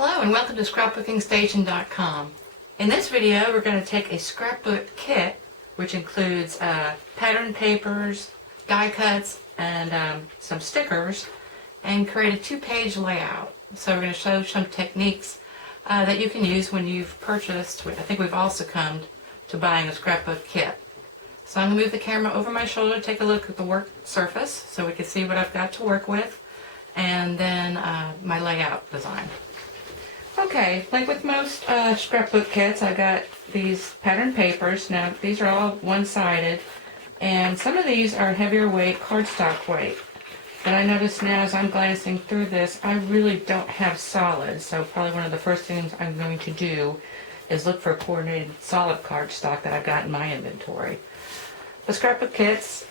Hello and welcome to scrapbookingstation.com. In this video we're going to take a scrapbook kit which includes pattern papers, die cuts, and some stickers, and create a two-page layout. So we're going to show some techniques that you can use when you've purchased. I think we've all succumbed to buying a scrapbook kit. So I'm going to move the camera over my shoulder to take a look at the work surface so we can see what I've got to work with, and then my layout design. Okay, like with most scrapbook kits, I've got these pattern papers. Now, these are all one-sided, and some of these are heavier weight, cardstock weight. But I notice now as I'm glancing through this, I really don't have solids, so probably one of the first things I'm going to do is look for coordinated solid cardstock that I've got in my inventory. The scrapbook kits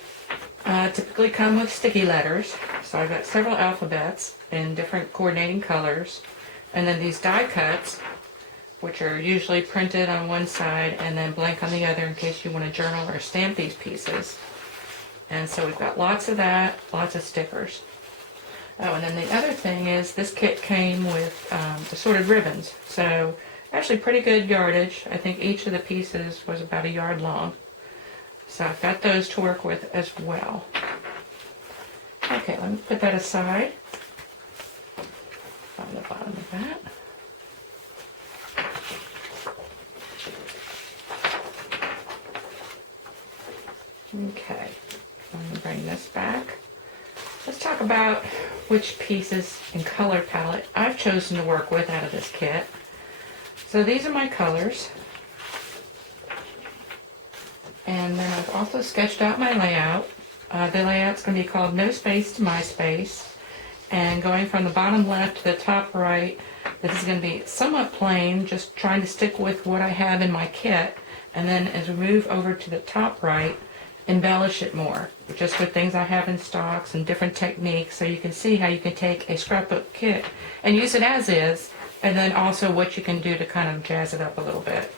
typically come with sticky letters, so I've got several alphabets in different coordinating colors. And then these die cuts, which are usually printed on one side and then blank on the other in case you want to journal or stamp these pieces. And so we've got lots of that, lots of stickers. Oh, and then the other thing is this kit came with assorted ribbons. So actually pretty good yardage. I think each of the pieces was about a yard long. So I've got those to work with as well. Okay, let me put that aside. On the bottom of that. Okay, I'm going to bring this back. Let's talk about which pieces and color palette I've chosen to work with out of this kit. So these are my colors. And then I've also sketched out my layout. The layout's going to be called No Space to My Space. And going from the bottom left to the top right, this is going to be somewhat plain, just trying to stick with what I have in my kit. And then as we move over to the top right, embellish it more, just with things I have in stocks and different techniques, so you can see how you can take a scrapbook kit and use it as is, and then also what you can do to kind of jazz it up a little bit.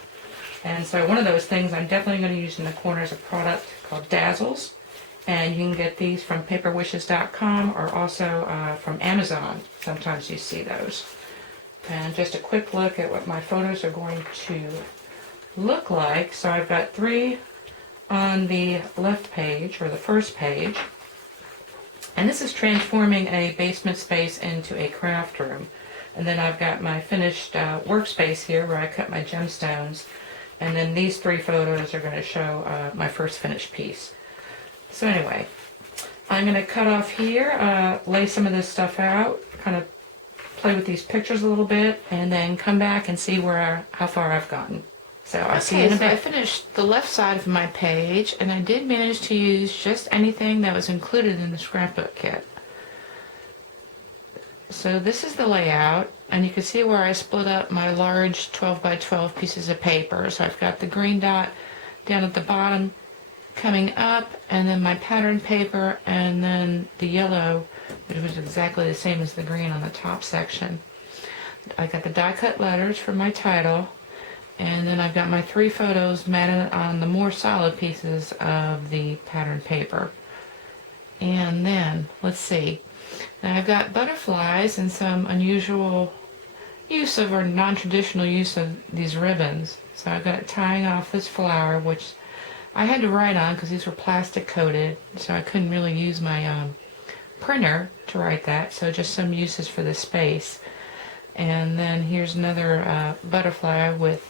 And so one of those things I'm definitely going to use in the corner is a product called Dazzles. And you can get these from paperwishes.com or also from Amazon. Sometimes you see those. And just a quick look at what my photos are going to look like. So I've got 3 on the left page, or the first page. And this is transforming a basement space into a craft room. And then I've got my finished workspace here where I cut my gemstones. And then these 3 photos are going to show my first finished piece. So anyway, I'm going to cut off here, lay some of this stuff out, kind of play with these pictures a little bit, and then come back and see how far I've gotten. So I'll see you in a bit. I finished the left side of my page, and I did manage to use just anything that was included in the scrapbook kit. So this is the layout, and you can see where I split up my large 12 by 12 pieces of paper. So I've got the green dot down at the bottom coming up, and then my pattern paper, and then the yellow, which was exactly the same as the green on the top section. I got the die cut letters for my title, and then I've got my 3 photos matted on the more solid pieces of the pattern paper. And then, let's see, now I've got butterflies and some unusual use of, or non-traditional use of, these ribbons. So I've got it tying off this flower, which I had to write on because these were plastic coated, so I couldn't really use my printer to write that, so just some uses for the space. And then here's another butterfly with,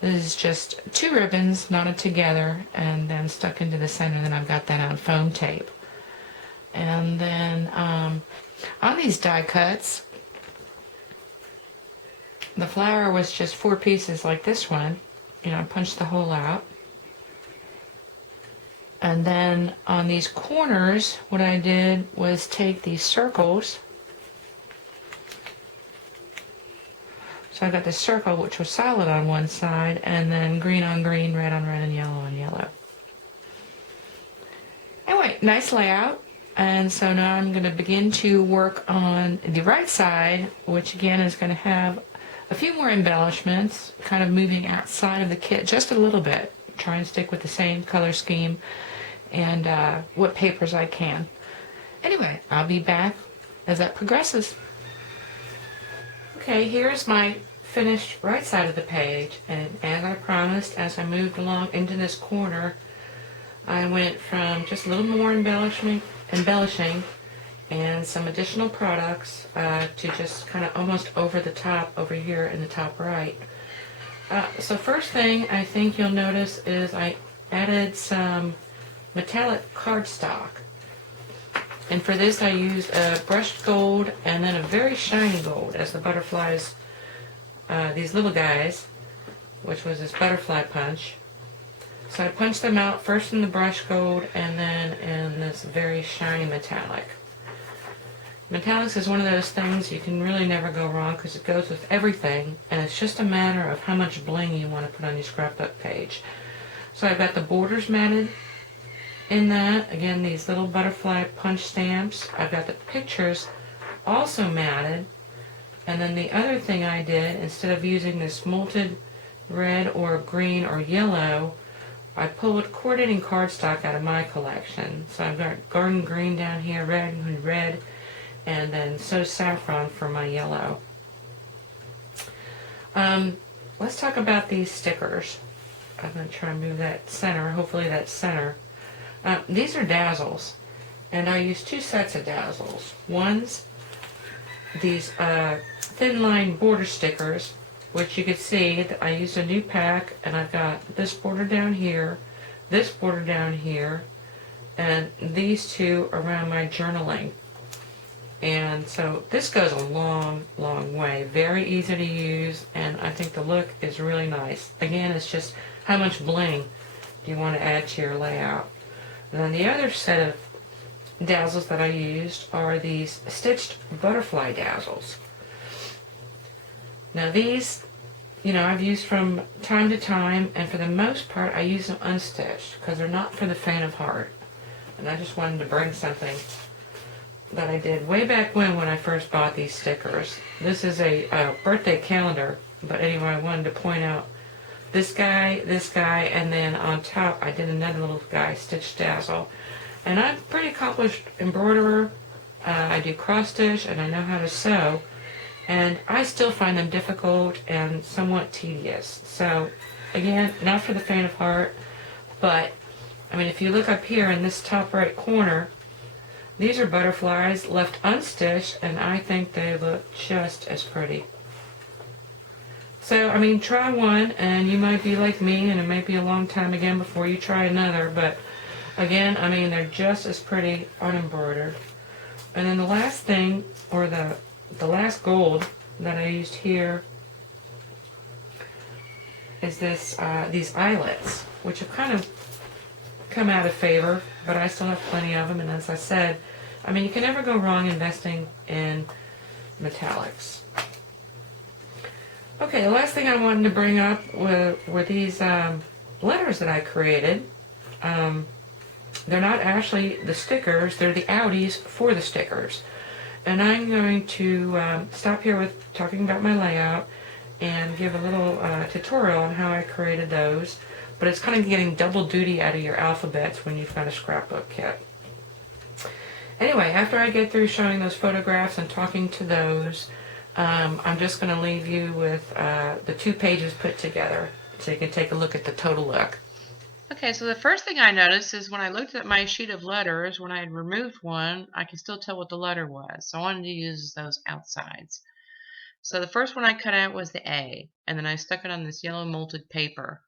this is just 2 ribbons knotted together and then stuck into the center, and then I've got that on foam tape. And then on these die cuts, the flower was just 4 pieces like this one. You know, I punched the hole out. And then on these corners, what I did was take these circles. So I got this circle, which was solid on one side, and then green on green, red on red, and yellow on yellow. Anyway, nice layout. And so now I'm going to begin to work on the right side, which again is going to have a few more embellishments, kind of moving outside of the kit just a little bit. Try and stick with the same color scheme and what papers I can. Anyway, I'll be back as that progresses. Okay, here's my finished right side of the page, and as I promised, as I moved along into this corner, I went from just a little more embellishing and some additional products to just kind of almost over the top over here in the top right. So first thing I think you'll notice is I added some metallic cardstock. And for this I used a brushed gold and then a very shiny gold as the butterflies, these little guys, which was this butterfly punch. So I punched them out first in the brushed gold and then in this very shiny metallic. Metallics is one of those things you can really never go wrong because it goes with everything, and it's just a matter of how much bling you want to put on your scrapbook page. So I've got the borders matted in that. Again, these little butterfly punch stamps. I've got the pictures also matted. And then the other thing I did, instead of using this molted red or green or yellow, I pulled coordinating cardstock out of my collection. So I've got garden green down here, red and red, and then so saffron for my yellow. Let's talk about these stickers. I'm going to try and move that center. Hopefully that's center. These are dazzles, and I use two sets of dazzles. One's these thin line border stickers, which you can see that I used a new pack, and I've got this border down here, this border down here, and these two around my journaling. And so this goes a long, long way. Very easy to use, and I think the look is really nice. Again, it's just how much bling do you want to add to your layout. And then the other set of dazzles that I used are these stitched butterfly dazzles. Now these, I've used from time to time, and for the most part I use them unstitched because they're not for the faint of heart. And I just wanted to bring something that I did way back when I first bought these stickers. This is a birthday calendar, but anyway, I wanted to point out this guy, and then on top I did another little guy, stitched dazzle. And I'm a pretty accomplished embroiderer. I do cross stitch and I know how to sew, and I still find them difficult and somewhat tedious. So again, not for the faint of heart, but I mean, if you look up here in this top right corner, these are butterflies left unstitched, and I think they look just as pretty. So, I mean, try one, and you might be like me, and it might be a long time again before you try another, but again, I mean, they're just as pretty unembroidered. And then the last thing, or the last gold that I used here is this these eyelets, which have kind of come out of favor, but I still have plenty of them. And as I said, I mean, you can never go wrong investing in metallics. Okay, the last thing I wanted to bring up were these letters that I created. They're not actually the stickers, they're the outies for the stickers. And I'm going to stop here with talking about my layout and give a little tutorial on how I created those. But it's kind of getting double duty out of your alphabets when you've got a scrapbook kit. Anyway, after I get through showing those photographs and talking to those, I'm just going to leave you with the 2 pages put together so you can take a look at the total look. Okay, so the first thing I noticed is when I looked at my sheet of letters, when I had removed one, I could still tell what the letter was. So I wanted to use those outsides. So the first one I cut out was the A, and then I stuck it on this yellow molted paper.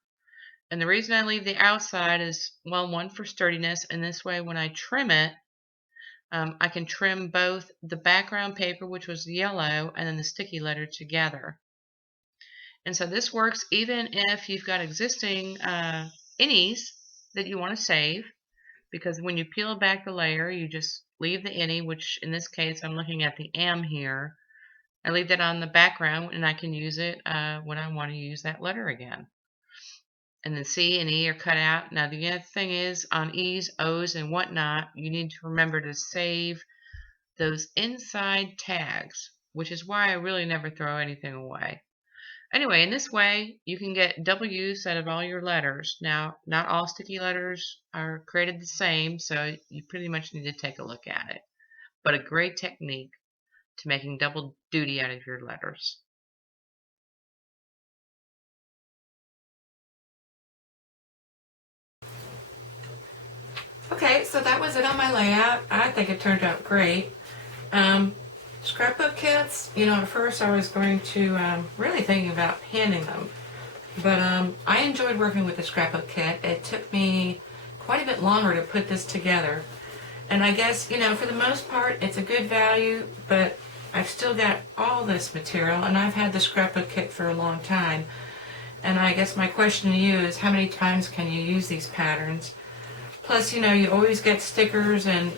And the reason I leave the outside is, well, one, for sturdiness, and this way when I trim it, I can trim both the background paper, which was yellow, and then the sticky letter together. And so this works even if you've got existing innies that you want to save, because when you peel back the layer, you just leave the innie, which in this case I'm looking at the M here. I leave that on the background, and I can use it when I want to use that letter again. And then C and E are cut out. Now the other thing is, on E's, O's, and whatnot, you need to remember to save those inside tags, which is why I really never throw anything away. Anyway, in this way, you can get double use out of all your letters. Now, not all sticky letters are created the same, so you pretty much need to take a look at it. But a great technique. to making double duty out of your letters. Okay, so that was it on my layout. I think it turned out great. Scrapbook kits, at first I was going to, really thinking about handing them. But I enjoyed working with the scrapbook kit. It took me quite a bit longer to put this together. And I guess, for the most part, it's a good value, but I've still got all this material, and I've had the scrapbook kit for a long time. And I guess my question to you is, how many times can you use these patterns? Plus, you always get stickers and,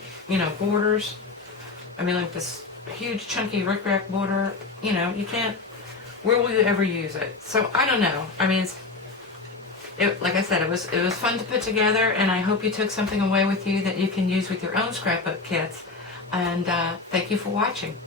borders. I mean, like this huge chunky rickrack border, you can't, where will you ever use it? So I don't know. I mean, like I said, it was fun to put together, and I hope you took something away with you that you can use with your own scrapbook kits. And thank you for watching.